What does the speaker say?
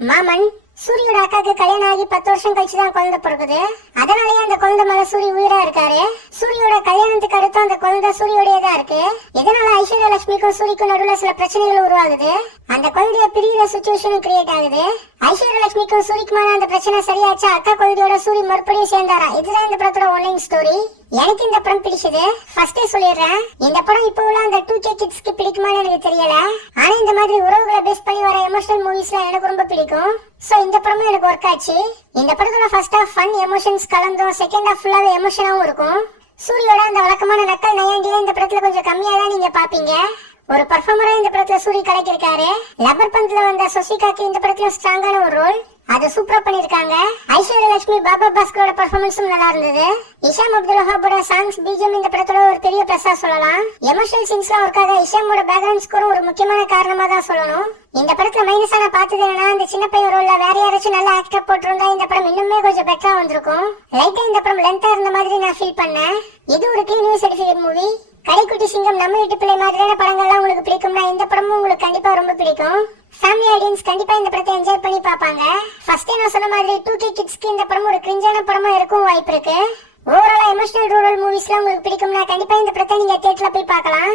மாமன் சூரியோட அக்காக்கு கல்யாணம் ஆகி 10 வருஷம் கழிச்சு தான் குழந்தை பிறகுது. அதனாலயே அந்த குழந்தை மேல சூரி உயிரா இருக்காரு. சூரியோட கல்யாணத்துக்கு அடுத்து அந்த குழந்தை சூரியோடயே தான் இருக்கு. இதனால ஐஸ்வர்யா லட்சுமிக்கும் சூரிக்கும் நடுவுல சில பிரச்சனைகள் உருவாகுது. அந்த குழந்தைய பிரிகிற சுச்சுவேஷனும் கிரியேட் ஆகுது. ஐஸ்வர்யா லட்சுமிக்கும் சூரிக்குமான அந்த பிரச்சனை சரியாச்சா அக்கா குழந்தையோட சூரி மறுபடியும் சேர்ந்தாரா? இதுதான் இந்த படத்தோட ஒன்லைன் ஸ்டோரி. எனக்கு இந்த படம் பிடிச்சது. ஃபர்ஸ்டே சொல்லிடுறேன், இந்த படம் இப்போ உள்ள அந்த 2K கிட்ஸ்க்கு பிடிக்குமான்னு எனக்கு தெரியல. ஆனா இந்த மாதிரி உறவுகளை பேஸ் பண்ணி வர எமோஷனல் மூவிஸ்லாம் எனக்கு ரொம்ப பிடிக்கும். சோ இந்த படமும் எனக்கு ஒர்க் ஆச்சு. இந்த படத்தோட ஃபர்ஸ்ட் ஹாஃப் ஃபன் எமோஷன்ஸ் கலந்தும், செகண்ட் ஹாஃப் ஃபுல்லாவே எமோஷனாவும் இருக்கும். சூரியோட அந்த வழக்கமான நக்கல் நையாண்டியா இந்த படத்துல கொஞ்சம் கம்மியா தான் நீங்க பாப்பீங்க. ஒரு பர்ஃபார்மரா இந்த படத்துல சூரி கிடைக்கிருக்காரு. லப்பர் பந்த்ல வந்த சசிகாக்கு இந்த படத்துல ஸ்ட்ராங்கான ஒரு ரோல், அது சூப்பரா பண்ணிருக்காங்க. ஐஸ்வர்யா லட்சுமி பாபா பாஸ்கரோட பெர்ஃபார்மன்ஸும் நல்லா இருந்தது. இஷாம் அப்துல் வஹாபோட சாங்ஸ் பிஜிஎம் இந்த படத்தோட ஒரு பெரிய பிளஸ்ஸா சொல்லலாம். எமோஷனல் சீன்ஸ்லாம் ஒர்க் ஆக இஷாமோட பேக்ரவுண்ட் ஸ்கோரும் ஒரு முக்கியமான காரணமா தான் சொல்லணும். இந்த படத்துல மைனஸா நான் பார்த்தது என்னன்னா, இந்த சின்ன பையன் ரோல்ல வேற யாராச்சும் நல்ல ஆக்டர் போட்டிருந்தா இந்த படம் இன்னுமே கொஞ்சம் பெட்டரா வந்திருக்கும். லைட்டா இந்த படம் லென்த்தா இருந்த மாதிரி நான் ஃபீல் பண்ணேன். இது ஒரு clean certificate movie. Kadaikutty Singam, நம்ம வீட்டு பிள்ளை மாதிரியான படங்கள்லாம் உங்களுக்கு பிடிக்கும்னா இந்த படமும் உங்களுக்கு கண்டிப்பா ரொம்ப பிடிக்கும். ஃபேமிலி ஆடியன்ஸ் கண்டிப்பா இந்த படத்தை என்ஜாய் பண்ணி பாப்பாங்க. ஃபர்ஸ்டே நான் சொன்ன மாதிரி 2K கிட்ஸ்க்கு இந்த படம் ஒரு கிரிஞ்சான படமா இருக்கும் வாய்ப்பு இருக்கு. ஓவராலா எமோஷனல் ரூரல் மூவிஸ்லாம் உங்களுக்கு பிடிக்கும்னா கண்டிப்பா இந்த படத்தை நீங்க தியேட்டர்ல போய் பார்க்கலாம்.